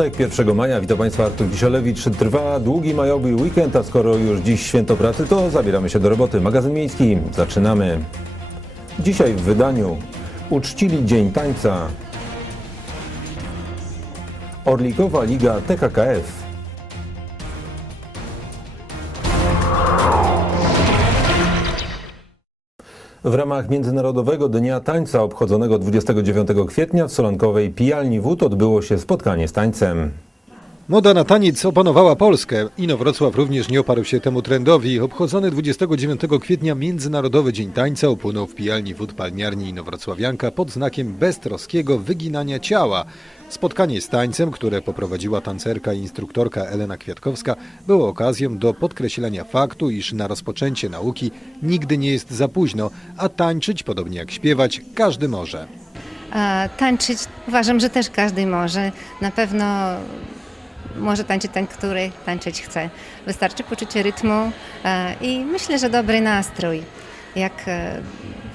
piątek, 1 maja, witam Państwa Artur Kisielewicz. Trwa długi majowy weekend, a skoro już dziś święto pracy, to zabieramy się do roboty. Magazyn Miejski, zaczynamy. Dzisiaj w wydaniu uczcili Dzień Tańca. Orlikowa Liga TKKF. W ramach Międzynarodowego Dnia Tańca obchodzonego 29 kwietnia w Solankowej Pijalni Wód odbyło się spotkanie z tańcem. Moda na taniec opanowała Polskę. Inowrocław również nie oparł się temu trendowi. Obchodzony 29 kwietnia Międzynarodowy Dzień Tańca upłynął w pijalni wód palmiarni Inowrocławianka pod znakiem beztroskiego wyginania ciała. Spotkanie z tańcem, które poprowadziła tancerka i instruktorka Elena Kwiatkowska, było okazją do podkreślenia faktu, iż na rozpoczęcie nauki nigdy nie jest za późno, a tańczyć, podobnie jak śpiewać, każdy może. A tańczyć uważam, że też każdy może. Na pewno może tańczyć ten, który tańczyć chce. Wystarczy poczucie rytmu e, i myślę, że dobry nastrój, jak e,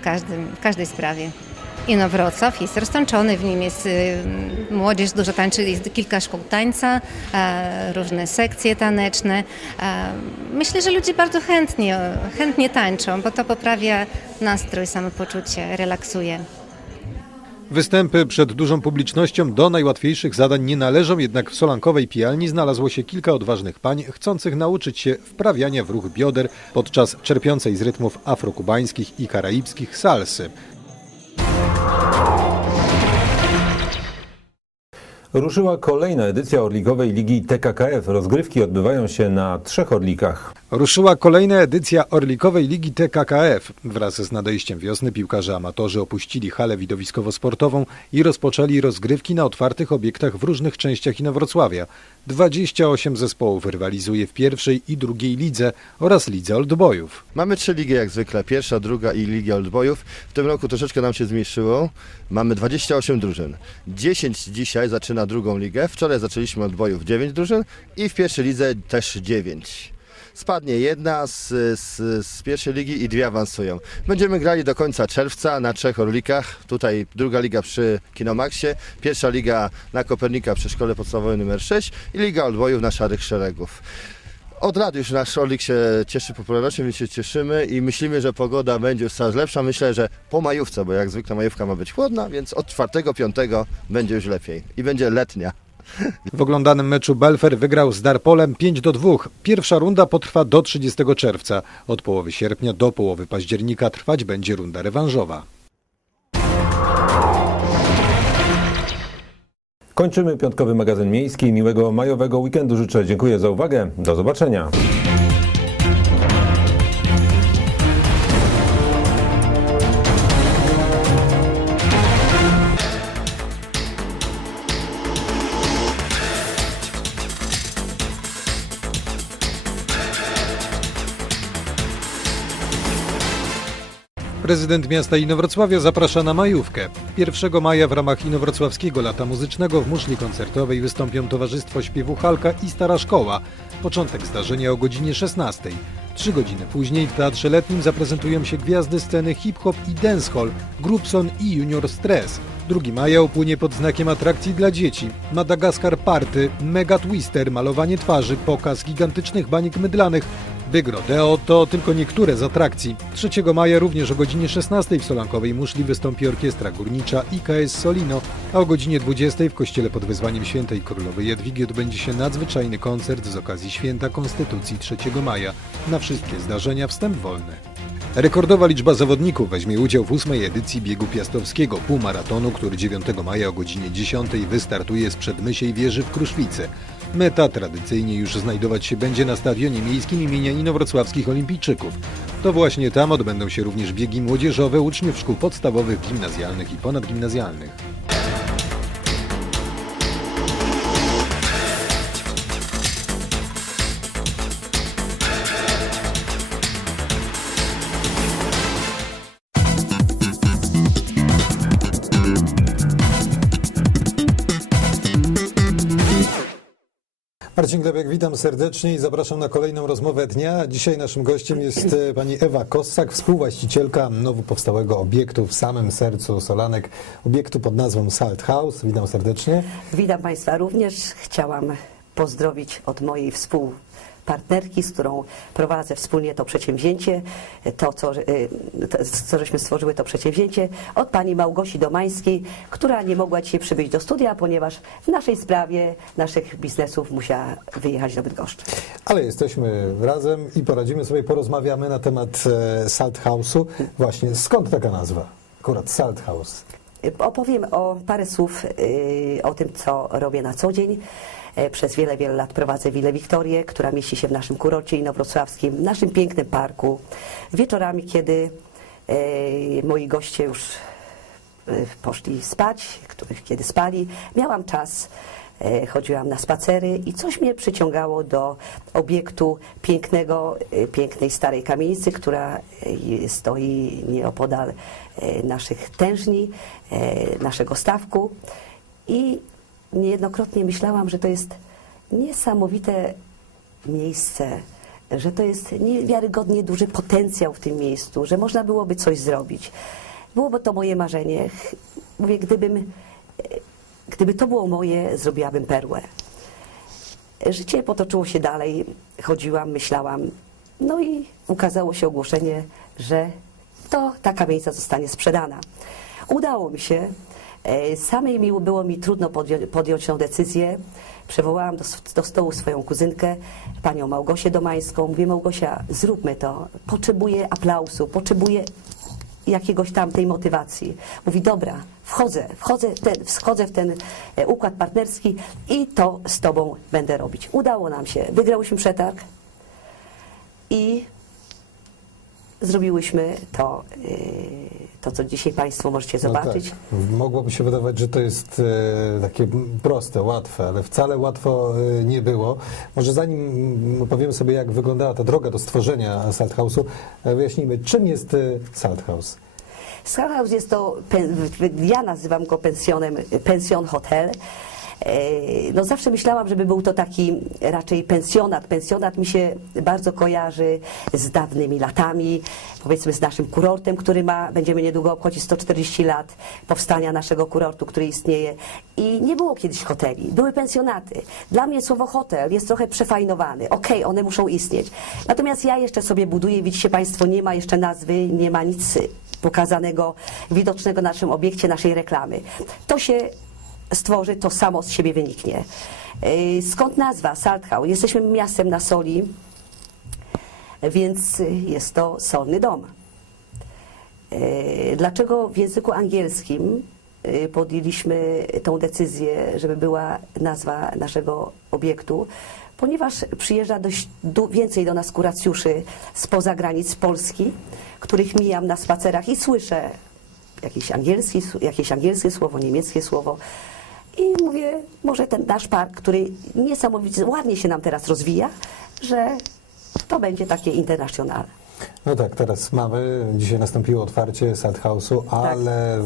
w, każdym, w każdej sprawie. Ino Wrocław jest roztańczony, w nim jest y, młodzież, dużo tańczy, jest kilka szkół tańca, e, różne sekcje taneczne. Myślę, że ludzie bardzo chętnie, chętnie tańczą, bo to poprawia nastrój, samopoczucie, relaksuje. Występy przed dużą publicznością do najłatwiejszych zadań nie należą, jednak w solankowej pijalni znalazło się kilka odważnych pań chcących nauczyć się wprawiania w ruch bioder podczas czerpiącej z rytmów afrokubańskich i karaibskich salsy. Ruszyła kolejna edycja Orlikowej Ligi TKKF. Rozgrywki odbywają się na trzech Orlikach. Ruszyła kolejna edycja Orlikowej Ligi TKKF. Wraz z nadejściem wiosny piłkarze amatorzy opuścili halę widowiskowo-sportową i rozpoczęli rozgrywki na otwartych obiektach w różnych częściach Inowrocławia. 28 zespołów rywalizuje w pierwszej i drugiej lidze oraz lidze oldboyów. Mamy trzy ligi jak zwykle, pierwsza, druga i Liga Oldboyów. W tym roku troszeczkę nam się zmniejszyło. Mamy 28 drużyn. 10 dzisiaj zaczyna drugą ligę. Wczoraj zaczęliśmy Oldboyów 9 drużyn i w pierwszej lidze też 9. Spadnie jedna z, z, z pierwszej ligi i dwie awansują. Będziemy grali do końca czerwca na trzech Orlikach. Tutaj druga liga przy Kinomaxie, pierwsza liga na Kopernika przy Szkole Podstawowej nr 6 i Liga Oldboyów na Szarych Szeregów. Od lat już nasz Orlik się cieszy popularnością, my się cieszymy i myślimy, że pogoda będzie już coraz lepsza. Myślę, że po majówce, bo jak zwykle majówka ma być chłodna, więc od 4-5 będzie już lepiej i będzie letnia. W oglądanym meczu Belfer wygrał z Darpolem 5 do 2. Pierwsza runda potrwa do 30 czerwca. Od połowy sierpnia do połowy października trwać będzie runda rewanżowa. Kończymy piątkowy magazyn miejski. Miłego majowego weekendu życzę. Dziękuję za uwagę. Do zobaczenia. Prezydent miasta Inowrocławia zaprasza na majówkę. 1 maja w ramach Inowrocławskiego Lata Muzycznego w muszli koncertowej wystąpią Towarzystwo Śpiewu Halka i Stara Szkoła. Początek zdarzenia o godzinie 16. Trzy godziny później w Teatrze Letnim zaprezentują się gwiazdy sceny hip-hop i dancehall, Grupson i Junior Stress. 2 maja upłynie pod znakiem atrakcji dla dzieci. Madagaskar Party, Mega Twister, malowanie twarzy, pokaz gigantycznych banik mydlanych, Big Rodeo to tylko niektóre z atrakcji. 3 maja również o godzinie 16 w Solankowej Muszli wystąpi orkiestra górnicza IKS Solino, a o godzinie 20 w kościele pod wezwaniem świętej Królowej Jadwigi odbędzie się nadzwyczajny koncert z okazji Święta Konstytucji 3 maja. Na wszystkie zdarzenia wstęp wolny. Rekordowa liczba zawodników weźmie udział w ósmej edycji biegu piastowskiego półmaratonu, który 9 maja o godzinie 10 wystartuje z przedmysiej wieży w Kruszwicy. Meta tradycyjnie już znajdować się będzie na stadionie miejskim imienia Inowrocławskich Olimpijczyków. To właśnie tam odbędą się również biegi młodzieżowe uczniów szkół podstawowych, gimnazjalnych i ponadgimnazjalnych. Marcin witam serdecznie i zapraszam na kolejną rozmowę dnia. Dzisiaj naszym gościem jest e, pani Ewa Kossak, współwłaścicielka nowo powstałego obiektu w samym sercu Solanek, obiektu pod nazwą Salt House. Witam serdecznie. Witam Państwa również. Chciałam pozdrowić od mojej współpartnerki, z którą prowadzę wspólnie to przedsięwzięcie, to co, y, to, co żeśmy stworzyły to przedsięwzięcie, od Pani Małgosi Domańskiej, która nie mogła dzisiaj przybyć do studia, ponieważ w naszej sprawie, naszych biznesów musiała wyjechać do Bydgoszczy. Ale jesteśmy razem i poradzimy sobie, porozmawiamy na temat e, Salt House'u. Właśnie, skąd taka nazwa? Akurat Salt House. Opowiem o parę słów y, o tym, co robię na co dzień. E, Przez wiele, wiele lat prowadzę Willę Wiktorię, która mieści się w naszym kurorcie inowrocławskim, naszym pięknym parku. Wieczorami, kiedy e, moi goście już e, poszli spać, kiedy spali, miałam czas, chodziłam na spacery i coś mnie przyciągało do obiektu pięknego, pięknej starej kamienicy, która stoi nieopodal naszych tężni, naszego stawku i niejednokrotnie myślałam, że to jest niesamowite miejsce, że to jest niewiarygodnie duży potencjał w tym miejscu, że można byłoby coś zrobić. Byłoby to moje marzenie. Mówię, gdybym, e, gdyby to było moje, zrobiłabym perłę. Życie potoczyło się dalej, chodziłam, myślałam, no i ukazało się ogłoszenie, że to ta kamienica zostanie sprzedana. Udało mi się. E, Samej mi było mi trudno podjąć, podjąć tą decyzję. Przywołałam do, do stołu swoją kuzynkę, panią Małgosię Domańską. Mówię, Małgosia, zróbmy to. Potrzebuję aplausu, potrzebuję jakiegoś tam tej motywacji. Mówi, dobra, wchodzę, wchodzę, w ten, wchodzę w ten e, układ partnerski i to z tobą będę robić. Udało nam się. Wygrałyśmy przetarg i zrobiłyśmy to, e, to co dzisiaj Państwo możecie zobaczyć. No tak. Mogłoby się wydawać, że to jest e, takie proste, łatwe, ale wcale łatwo e, nie było. Może zanim powiemy sobie, jak wyglądała ta droga do stworzenia Salt House'u, e, wyjaśnijmy, czym jest e, Salt House. Star House jest to, ja nazywam go pensjonem, pensjon hotel. E, No zawsze myślałam, żeby był to taki raczej pensjonat. Pensjonat mi się bardzo kojarzy z dawnymi latami, powiedzmy z naszym kurortem, który ma, będziemy niedługo obchodzić 140 lat powstania naszego kurortu, który istnieje. I nie było kiedyś hoteli, były pensjonaty. Dla mnie słowo hotel jest trochę przefajnowane. Okej, one muszą istnieć. Natomiast ja jeszcze sobie buduję, widzicie Państwo, nie ma jeszcze nazwy, nie ma nic pokazanego, widocznego na naszym obiekcie, naszej reklamy. To się stworzy, to samo z siebie wyniknie. Yy, Skąd nazwa Salthouse? Jesteśmy miastem na soli, więc jest to solny dom. Yy, Dlaczego w języku angielskim yy, podjęliśmy tą decyzję, żeby była nazwa naszego obiektu? Ponieważ przyjeżdża dość więcej do nas kuracjuszy spoza granic Polski, których mijam na spacerach i słyszę jakieś, angielski, jakieś angielskie słowo, niemieckie słowo. I mówię, może ten nasz park, który niesamowicie ładnie się nam teraz rozwija, że to będzie takie internacjonalne. No tak, teraz mamy, dzisiaj nastąpiło otwarcie Salt House'u, ale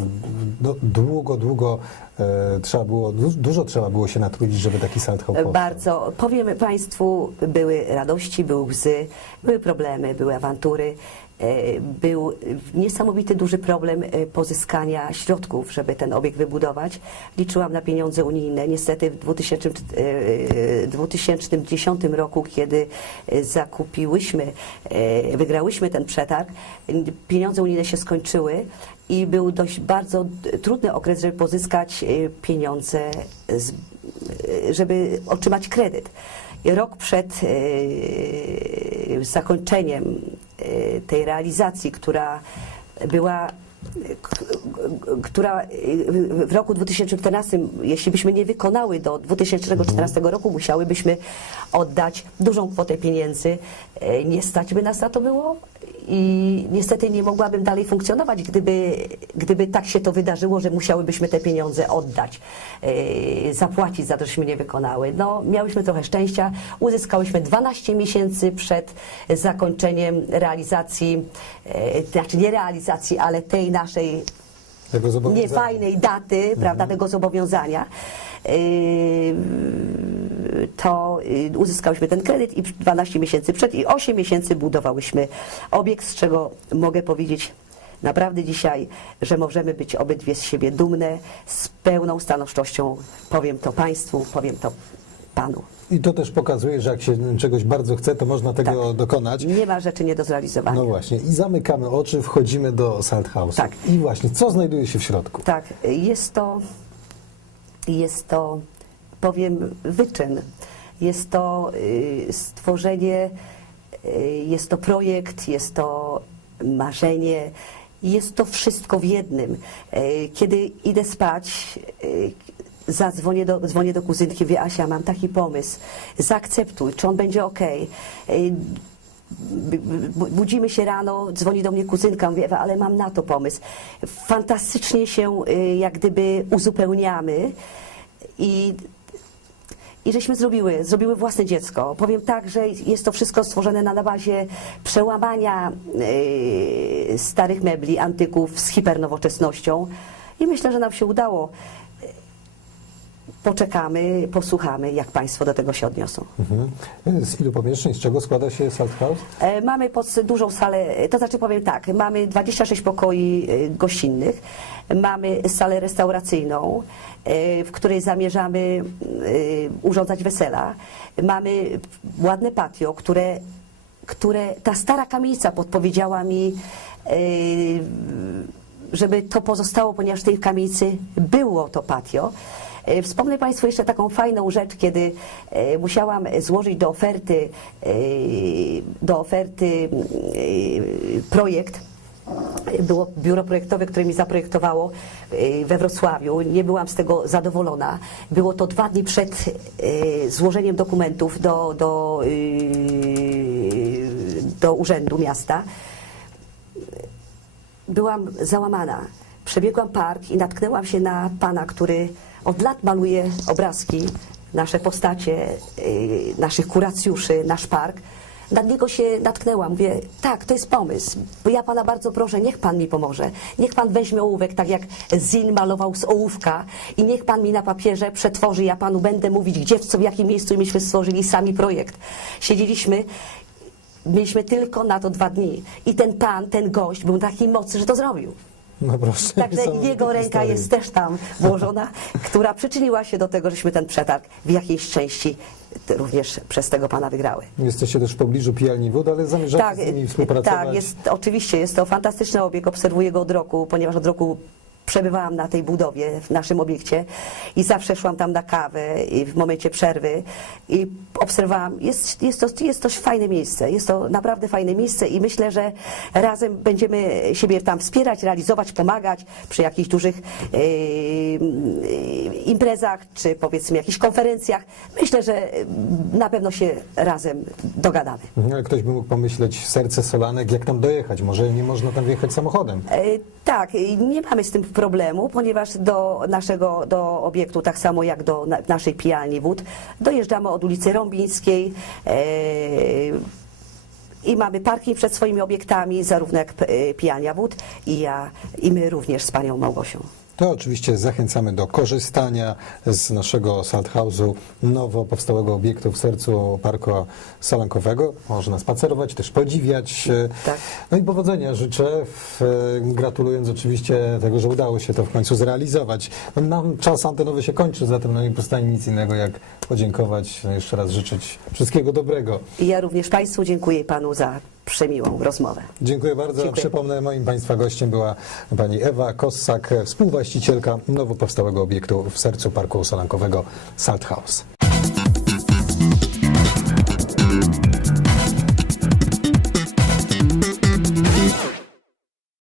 no, długo, długo e, trzeba było, du, dużo trzeba było się natrudzić, żeby taki Salt House powstał. Bardzo. Powiem Państwu, były radości, były łzy, były problemy, były awantury. E, Był niesamowity duży problem e, pozyskania środków, żeby ten obiekt wybudować. Liczyłam na pieniądze unijne. Niestety w 2000, e, 2010 roku, kiedy e, zakupiłyśmy, e, wygrałyśmy ten przetarg, pieniądze unijne się skończyły i był dość bardzo trudny okres, żeby pozyskać e, pieniądze żeby otrzymać kredyt. Rok przed e, zakończeniem e, tej realizacji, która była która e, w roku 2014, jeśli byśmy nie wykonały do 2014 roku, musiałybyśmy oddać dużą kwotę pieniędzy. Nie stać by nas na to było i niestety nie mogłabym dalej funkcjonować, gdyby, gdyby tak się to wydarzyło, że musiałybyśmy te pieniądze oddać, e, zapłacić za to, żeśmy nie wykonały. No, miałyśmy trochę szczęścia, uzyskałyśmy 12 miesięcy przed zakończeniem realizacji, e, znaczy nie realizacji, ale tej naszej niefajnej daty, prawda, tego zobowiązania. Yy, to y, uzyskałyśmy ten kredyt i 12 miesięcy przed i 8 miesięcy budowałyśmy obiekt, z czego mogę powiedzieć naprawdę dzisiaj, że możemy być obydwie z siebie dumne, z pełną stanowczością. Powiem to Państwu, powiem to Panu. I to też pokazuje, że jak się czegoś bardzo chce, to można tego Tak. dokonać. Nie ma rzeczy nie do zrealizowania. No właśnie, i zamykamy oczy, wchodzimy do Salt House. Tak. I właśnie, co znajduje się w środku? Tak, jest to, jest to, powiem, wyczyn. Jest to y, stworzenie, y, jest to projekt, jest to marzenie, jest to wszystko w jednym. Y, Kiedy idę spać, zadzwonię do, dzwonię do kuzynki, mówię, Asia, mam taki pomysł, zaakceptuj, czy on będzie ok. Budzimy się rano, dzwoni do mnie kuzynka, mówię, ale mam na to pomysł. Fantastycznie się jak gdyby uzupełniamy i, i żeśmy zrobiły, zrobiły własne dziecko. Powiem tak, że jest to wszystko stworzone na, bazie przełamania y, starych mebli, antyków z hipernowoczesnością i myślę, że nam się udało. Poczekamy, posłuchamy, jak Państwo do tego się odniosą. Mhm. Z ilu pomieszczeń, z czego składa się Salt House? E, Mamy pod dużą salę, to znaczy powiem tak, mamy 26 pokoi e, gościnnych, mamy salę restauracyjną, e, w której zamierzamy e, urządzać wesela, mamy ładne patio, które, które ta stara kamienica podpowiedziała mi, e, żeby to pozostało, ponieważ w tej kamienicy było to patio. E, Wspomnę Państwu jeszcze taką fajną rzecz, kiedy e, musiałam złożyć do oferty, e, do oferty e, projekt. Było biuro projektowe, które mi zaprojektowało we Wrocławiu. Nie byłam z tego zadowolona. Było to dwa dni przed złożeniem dokumentów do, do, do Urzędu Miasta byłam załamana. Przebiegłam park i natknęłam się na pana, który od lat maluje obrazki, nasze postacie, yy, naszych kuracjuszy, nasz park. Na niego się natknęłam. Mówię, tak, to jest pomysł. Bo ja pana bardzo proszę, niech pan mi pomoże. Niech pan weźmie ołówek, tak jak Zin malował z ołówka i niech pan mi na papierze przetworzy. Ja panu będę mówić, gdzie, w co, w jakim miejscu myśmy stworzyli sami projekt. Siedzieliśmy Mieliśmy tylko na to dwa dni. I ten pan, ten gość był takiej mocy, że to zrobił. No proszę. Także jego ręka historie. jest też tam włożona, która przyczyniła się do tego, żeśmy ten przetarg w jakiejś części również przez tego pana wygrały. Jesteście też w pobliżu pijalni wód, ale zamierzacie z nimi współpracować. tak jest, oczywiście jest to fantastyczny obiekt, obserwuję go od roku, ponieważ od roku przebywałam na tej budowie w naszym obiekcie i zawsze szłam tam na kawę i w momencie przerwy i obserwowałam, jest, jest, to, jest to fajne miejsce, jest to naprawdę fajne miejsce i myślę, że razem będziemy siebie tam wspierać, realizować, pomagać przy jakichś dużych e, imprezach, czy powiedzmy jakichś konferencjach. Myślę, że na pewno się razem dogadamy. Mhm, ale Ktoś by mógł pomyśleć, serce Solanek, jak tam dojechać? Może nie można tam wjechać samochodem? E, Tak, nie mamy z tym problemu, ponieważ do naszego do obiektu, tak samo jak do na, naszej pijalni wód, dojeżdżamy od ulicy Rąbińskiej e, i mamy parking przed swoimi obiektami, zarówno jak e, pijalnia wód i ja, i my również z panią Małgosią. To oczywiście zachęcamy do korzystania z naszego Salt House'u, nowo powstałego obiektu w sercu Parku Solankowego. Można spacerować, też podziwiać. Tak. No i powodzenia życzę, w, gratulując oczywiście tego, że udało się to w końcu zrealizować. No, nam czas antenowy się kończy, zatem no nie pozostaje nic innego jak podziękować, no jeszcze raz życzyć wszystkiego dobrego. I ja również państwu dziękuję panu za przemiłą rozmowę. Dziękuję bardzo. Dziękuję. Przypomnę, moim Państwa gościem była pani Ewa Kossak, współwłaścicielka nowo powstałego obiektu w sercu Parku Solankowego Salt House.